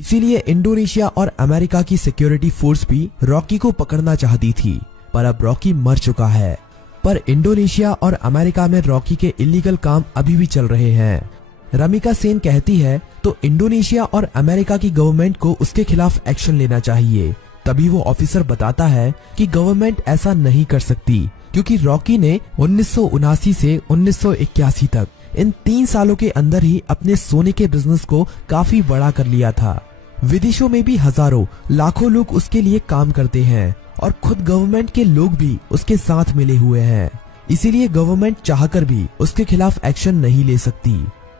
इसीलिए इंडोनेशिया और अमेरिका की सिक्योरिटी फोर्स भी रॉकी को पकड़ना चाहती थी, पर अब रॉकी मर चुका है। पर इंडोनेशिया और अमेरिका में रॉकी के इलीगल काम अभी भी चल रहे हैं। रमिका सेन कहती है तो इंडोनेशिया और अमेरिका की गवर्नमेंट को उसके खिलाफ एक्शन लेना चाहिए। तभी वो ऑफिसर बताता है कि गवर्नमेंट ऐसा नहीं कर सकती, क्योंकि रॉकी ने 1979 से 1981 तक इन 3 सालों के अंदर ही अपने सोने के बिजनेस को काफी बड़ा कर लिया था। विदेशों में भी हजारों लाखों लोग उसके लिए काम करते हैं और खुद गवर्नमेंट के लोग भी उसके साथ मिले हुए हैं। इसीलिए गवर्नमेंट चाहकर भी उसके खिलाफ एक्शन नहीं ले सकती।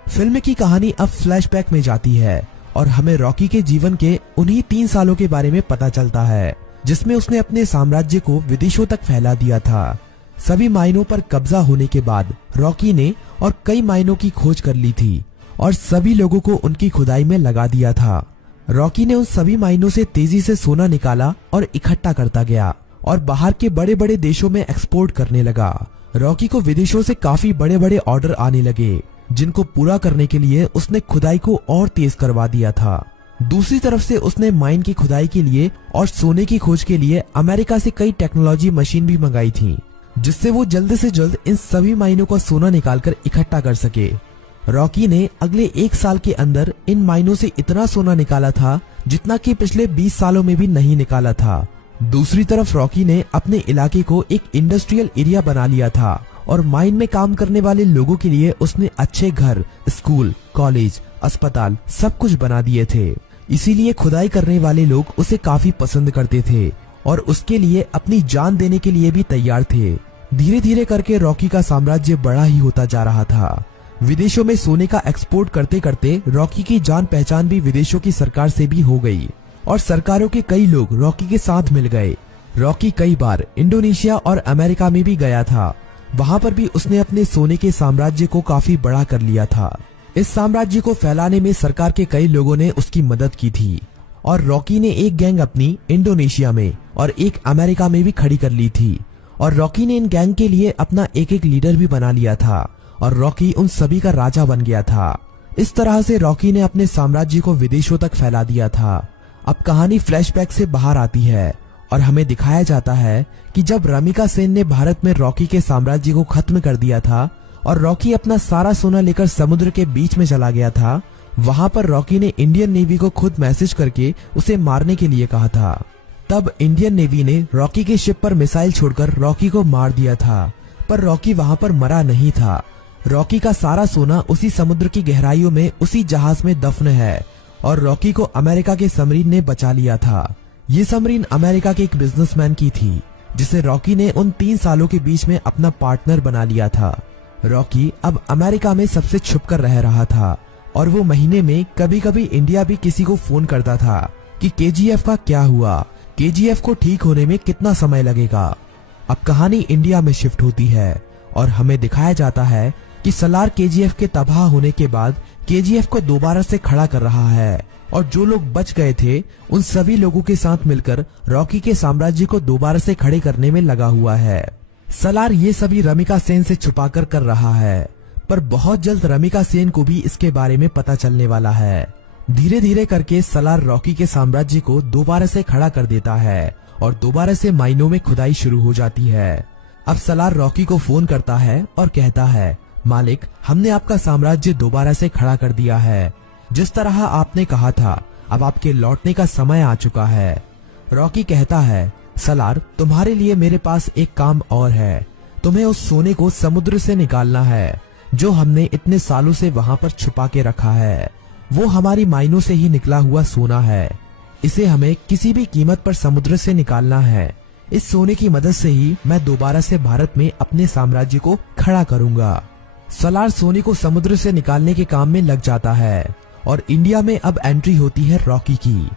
फिल्म की कहानी अब फ्लैशबैक में जाती है और हमें रॉकी के जीवन के उन्हीं 3 सालों के बारे में पता चलता है, जिसमें उसने अपने साम्राज्य को विदेशों तक फैला दिया था। सभी माइनों पर कब्जा होने के बाद रॉकी ने और कई माइनों की खोज कर ली थी और सभी लोगों को उनकी खुदाई में लगा दिया था। रॉकी ने उन सभी माइनों से तेजी से सोना निकाला और इकट्ठा करता गया और बाहर के बड़े बड़े देशों में एक्सपोर्ट करने लगा। रॉकी को विदेशों से काफी बड़े बड़े ऑर्डर आने लगे, जिनको पूरा करने के लिए उसने खुदाई को और तेज करवा दिया था। दूसरी तरफ से उसने माइन की खुदाई के लिए और सोने की खोज के लिए अमेरिका से कई टेक्नोलॉजी मशीन भी मंगाई थी, जिससे वो जल्द से जल्द इन सभी माइनों का सोना निकालकर इकट्ठा कर सके। रॉकी ने अगले 1 साल के अंदर इन माइनों से इतना सोना निकाला था जितना कि पिछले 20 सालों में भी नहीं निकाला था। दूसरी तरफ रॉकी ने अपने इलाके को एक इंडस्ट्रियल एरिया बना लिया था और माइन में काम करने वाले लोगों के लिए उसने अच्छे घर, स्कूल, कॉलेज, अस्पताल सब कुछ बना दिए थे। इसीलिए खुदाई करने वाले लोग उसे काफी पसंद करते थे और उसके लिए अपनी जान देने के लिए भी तैयार थे। धीरे धीरे करके रॉकी का साम्राज्य बड़ा ही होता जा रहा था। विदेशों में सोने का एक्सपोर्ट करते करते रॉकी की जान पहचान भी विदेशों की सरकार से भी हो गई और सरकारों के कई लोग रॉकी के साथ मिल गए। रॉकी कई बार इंडोनेशिया और अमेरिका में भी गया था। वहां पर भी उसने अपने सोने के साम्राज्य को काफी बड़ा कर लिया था। इस साम्राज्य को फैलाने में सरकार के कई लोगों ने उसकी मदद की थी और रॉकी ने एक गैंग अपनी इंडोनेशिया में और एक अमेरिका में भी खड़ी कर ली थी और रॉकी ने इन गैंग के लिए अपना एक एक लीडर भी बना लिया था और रॉकी उन सभी का राजा बन गया था। इस तरह से रॉकी ने अपने साम्राज्य को विदेशों तक फैला दिया था। अब कहानी फ्लैशबैक से बाहर आती है और हमें दिखाया जाता है कि जब रमिका सेन ने भारत में रॉकी के साम्राज्य को खत्म कर दिया था और रॉकी अपना सारा सोना लेकर समुद्र के बीच में चला गया था, वहां पर रॉकी ने इंडियन नेवी को खुद मैसेज करके उसे मारने के लिए कहा था। तब इंडियन नेवी ने रॉकी के शिप पर मिसाइल छोड़कर रॉकी को मार दिया था, पर रॉकी वहां पर मरा नहीं था। रॉकी का सारा सोना उसी समुद्र की गहराइयों में उसी जहाज में दफन है और रॉकी को अमेरिका के सबमरीन ने बचा लिया था। ये सबमरीन अमेरिका के एक बिजनेसमैन की थी, जिसे रॉकी ने उन 3 सालों के बीच में अपना पार्टनर बना लिया था। रॉकी अब अमेरिका में सबसे छुपकर रह रहा था और वो महीने में कभी कभी इंडिया भी किसी को फोन करता था कि केजीएफ का क्या हुआ, केजीएफ को ठीक होने में कितना समय लगेगा। अब कहानी इंडिया में शिफ्ट होती है और हमें दिखाया जाता है कि सलार केजीएफ के तबाह होने के बाद केजीएफ को दोबारा से खड़ा कर रहा है और जो लोग बच गए थे उन सभी लोगों के साथ मिलकर रॉकी के साम्राज्य को दोबारा से खड़े करने में लगा हुआ है। सलार ये सभी रमिका सेन से छुपाकर कर रहा है, पर बहुत जल्द रमिका सेन को भी इसके बारे में पता चलने वाला है। धीरे धीरे करके सलार रॉकी के साम्राज्य को दोबारा से खड़ा कर देता है और दोबारा से माइनों में खुदाई शुरू हो जाती है। अब सलार रॉकी को फोन करता है और कहता है, मालिक, हमने आपका साम्राज्य दोबारा से खड़ा कर दिया है। जिस तरह आपने कहा था, अब आपके लौटने का समय आ चुका है। रॉकी कहता है, सलार, तुम्हारे लिए मेरे पास एक काम और है। तुम्हें उस सोने को समुद्र से निकालना है जो हमने इतने सालों से वहां पर छुपा के रखा है। वो हमारी माइनों से ही निकला हुआ सोना है। इसे हमें किसी भी कीमत पर समुद्र से निकालना है। इस सोने की मदद से ही मैं दोबारा से भारत में अपने साम्राज्य को खड़ा करूंगा। सलार सोने को समुद्र से निकालने के काम में लग जाता है और इंडिया में अब एंट्री होती है रॉकी की।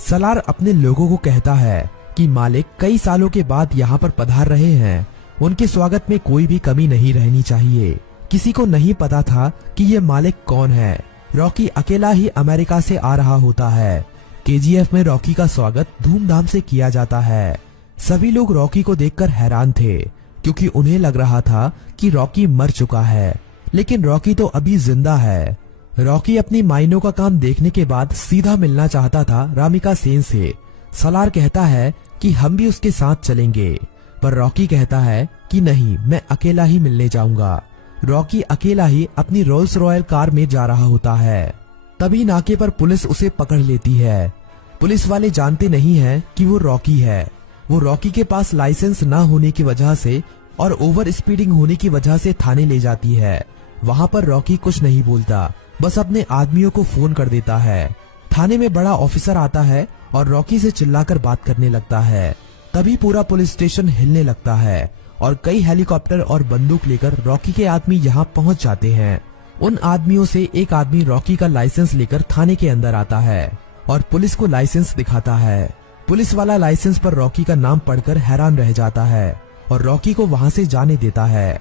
सलार अपने लोगों को कहता है कि मालिक कई सालों के बाद यहाँ पर पधार रहे हैं, उनके स्वागत में कोई भी कमी नहीं रहनी चाहिए। किसी को नहीं पता था कि ये मालिक कौन है। रॉकी अकेला ही अमेरिका से आ रहा होता है। केजीएफ में रॉकी का स्वागत धूमधाम से किया जाता है। सभी लोग रॉकी को देखकर हैरान थे, क्योंकि उन्हें लग रहा था कि रॉकी मर चुका है, लेकिन रॉकी तो अभी जिंदा है। रॉकी अपनी माइनों का काम देखने के बाद सीधा मिलना चाहता था रामिका सेन से। सलार कहता है कि हम भी उसके साथ चलेंगे, पर रॉकी कहता है कि नहीं, मैं अकेला ही मिलने जाऊंगा। रॉकी अकेला ही अपनी रोल्स रॉयल कार में जा रहा होता है। तभी नाके पर पुलिस उसे पकड़ लेती है। पुलिस वाले जानते नहीं हैं कि वो रॉकी है। वो रॉकी के पास लाइसेंस ना होने की वजह से और ओवर स्पीडिंग होने की वजह से थाने ले जाती है। वहाँ पर रॉकी कुछ नहीं बोलता, बस अपने आदमियों को फोन कर देता है। थाने में बड़ा ऑफिसर आता है और रॉकी से चिल्लाकर बात करने लगता है। तभी पूरा पुलिस स्टेशन हिलने लगता है और कई हेलीकॉप्टर और बंदूक लेकर रॉकी के आदमी यहाँ पहुँच जाते हैं। उन आदमियों से एक आदमी रॉकी का लाइसेंस लेकर थाने के अंदर आता है और पुलिस को लाइसेंस दिखाता है। पुलिस वाला लाइसेंस पर रॉकी का नाम पढ़कर हैरान रह जाता है और रॉकी को वहाँ से जाने देता है।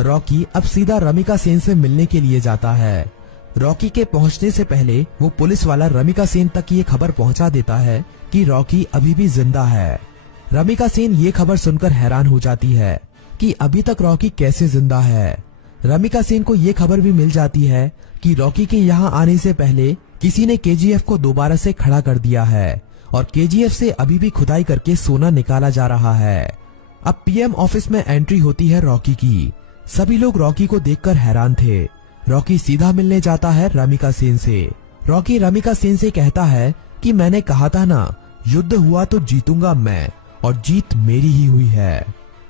रॉकी अब सीधा रामिका सेन से मिलने के लिए जाता है। रॉकी के पहुंचने से पहले वो पुलिस वाला रामिका सेन तक ये खबर पहुंचा देता है कि रॉकी अभी भी जिंदा है। रामिका सेन ये खबर सुनकर हैरान हो जाती है कि अभी तक रॉकी कैसे जिंदा है। रामिका सेन को ये खबर भी मिल जाती है कि रॉकी के यहाँ आने से पहले किसी ने केजीएफ को दोबारा से खड़ा कर दिया है और केजीएफ से अभी भी खुदाई करके सोना निकाला जा रहा है। अब पीएम ऑफिस में एंट्री होती है रॉकी की। सभी लोग रॉकी को देखकर हैरान थे। रॉकी सीधा मिलने जाता है रामिका सेन से। रॉकी रामिका सेन से कहता है कि मैंने कहा था ना, युद्ध हुआ तो जीतूंगा मैं, और जीत मेरी ही हुई है।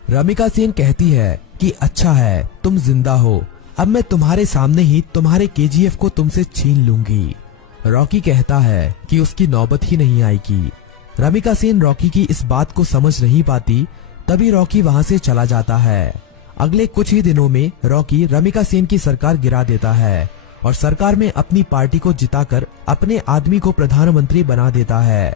रामिका सेन कहती है कि अच्छा है, तुम जिंदा हो, अब मैं तुम्हारे सामने ही तुम्हारे केजीएफ को तुमसे छीन लूंगी। रॉकी कहता है कि उसकी नौबत ही नहीं आएगी। रामिका सेन रॉकी की इस बात को समझ नहीं पाती। तभी रॉकी वहाँ से चला जाता है। अगले कुछ ही दिनों में रॉकी रामिका सेन की सरकार गिरा देता है और सरकार में अपनी पार्टी को जिताकर अपने आदमी को प्रधानमंत्री बना देता है।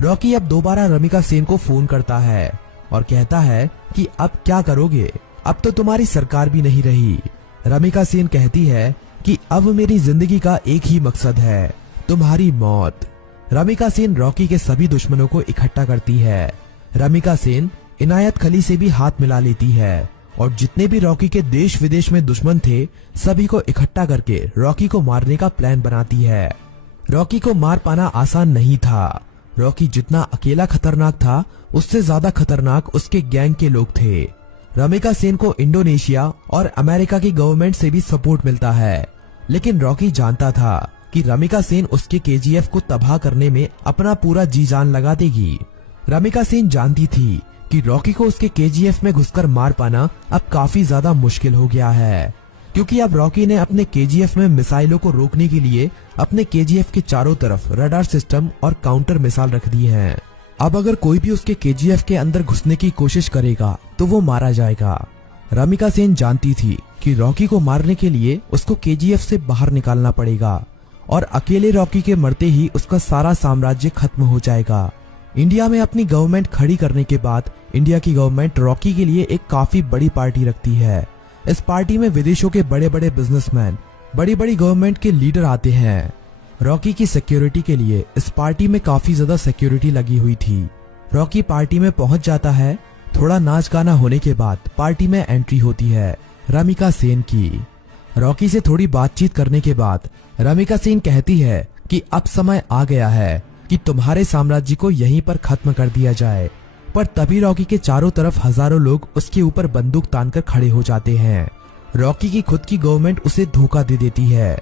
रॉकी अब दोबारा रामिका सेन को फोन करता है और कहता है कि अब क्या करोगे, अब तो तुम्हारी सरकार भी नहीं रही। रामिका सेन कहती है कि अब मेरी जिंदगी का एक ही मकसद है, तुम्हारी मौत। रामिका सेन रॉकी के सभी दुश्मनों को इकट्ठा करती है। रामिका सेन इनायत खली से भी हाथ मिला लेती है और जितने भी रॉकी के देश विदेश में दुश्मन थे सभी को इकट्ठा करके रॉकी को मारने का प्लान बनाती है। रॉकी को मार पाना आसान नहीं था। रॉकी जितना अकेला खतरनाक था उससे ज्यादा खतरनाक उसके गैंग के लोग थे। रामिका सेन को इंडोनेशिया और अमेरिका की गवर्नमेंट से भी सपोर्ट मिलता है, लेकिन रॉकी जानता था कि रामिका सेन उसके केजीएफ को तबाह करने में अपना पूरा जी जान लगा देगी। रामिका सेन जानती थी कि रॉकी को उसके केजीएफ में घुसकर मार पाना अब काफी ज्यादा मुश्किल हो गया है, क्योंकि अब रॉकी ने अपने केजीएफ में मिसाइलों को रोकने के लिए अपने केजीएफ के चारों तरफ रडार सिस्टम और काउंटर मिसाइल रख दी हैं। अब अगर कोई भी उसके केजीएफ के अंदर घुसने की कोशिश करेगा तो वो मारा जाएगा। रामिका सेन जानती थी कि रॉकी को मारने के लिए उसको केजीएफ से बाहर निकालना पड़ेगा और अकेले रॉकी के मरते ही उसका सारा साम्राज्य खत्म हो जाएगा। इंडिया में अपनी गवर्नमेंट खड़ी करने के बाद इंडिया की गवर्नमेंट रॉकी के लिए एक काफी बड़ी पार्टी रखती है। इस पार्टी में विदेशों के बड़े बड़े बिजनेसमैन, बड़ी बड़ी गवर्नमेंट के लीडर आते हैं। रॉकी की सिक्योरिटी के लिए इस पार्टी में काफी ज्यादा सिक्योरिटी लगी हुई थी। रॉकी पार्टी में पहुंच जाता है। थोड़ा नाच गाना होने के बाद पार्टी में एंट्री होती है रामिका सेन की। रॉकी से थोड़ी बातचीत करने के बाद रामिका सेन कहती है कि अब समय आ गया है कि तुम्हारे साम्राज्य को यहीं पर खत्म कर दिया जाए। पर तभी रॉकी के चारों तरफ हजारों लोग उसके ऊपर बंदूक तानकर खड़े हो जाते हैं। रॉकी की खुद की गवर्नमेंट उसे धोखा दे देती है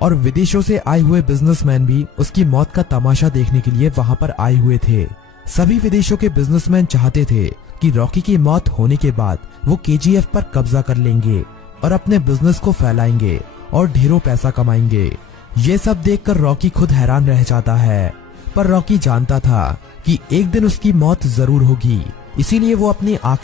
और विदेशों से आए हुए बिजनेसमैन भी उसकी मौत का तमाशा देखने के लिए वहां पर आए हुए थे। सभी विदेशों के बिजनेसमैन चाहते थे कि रॉकी की मौत होने के बाद वो केजीएफ पर कब्जा कर लेंगे और अपने बिजनेस को फैलाएंगे और ढेरों पैसा कमाएंगे। ये सब देखकर रॉकी खुद हैरान रह जाता है, पर रॉकी जानता था कि एक दिन उसकी मौत जरूर होगी, इसीलिए वो अपनी आखिरी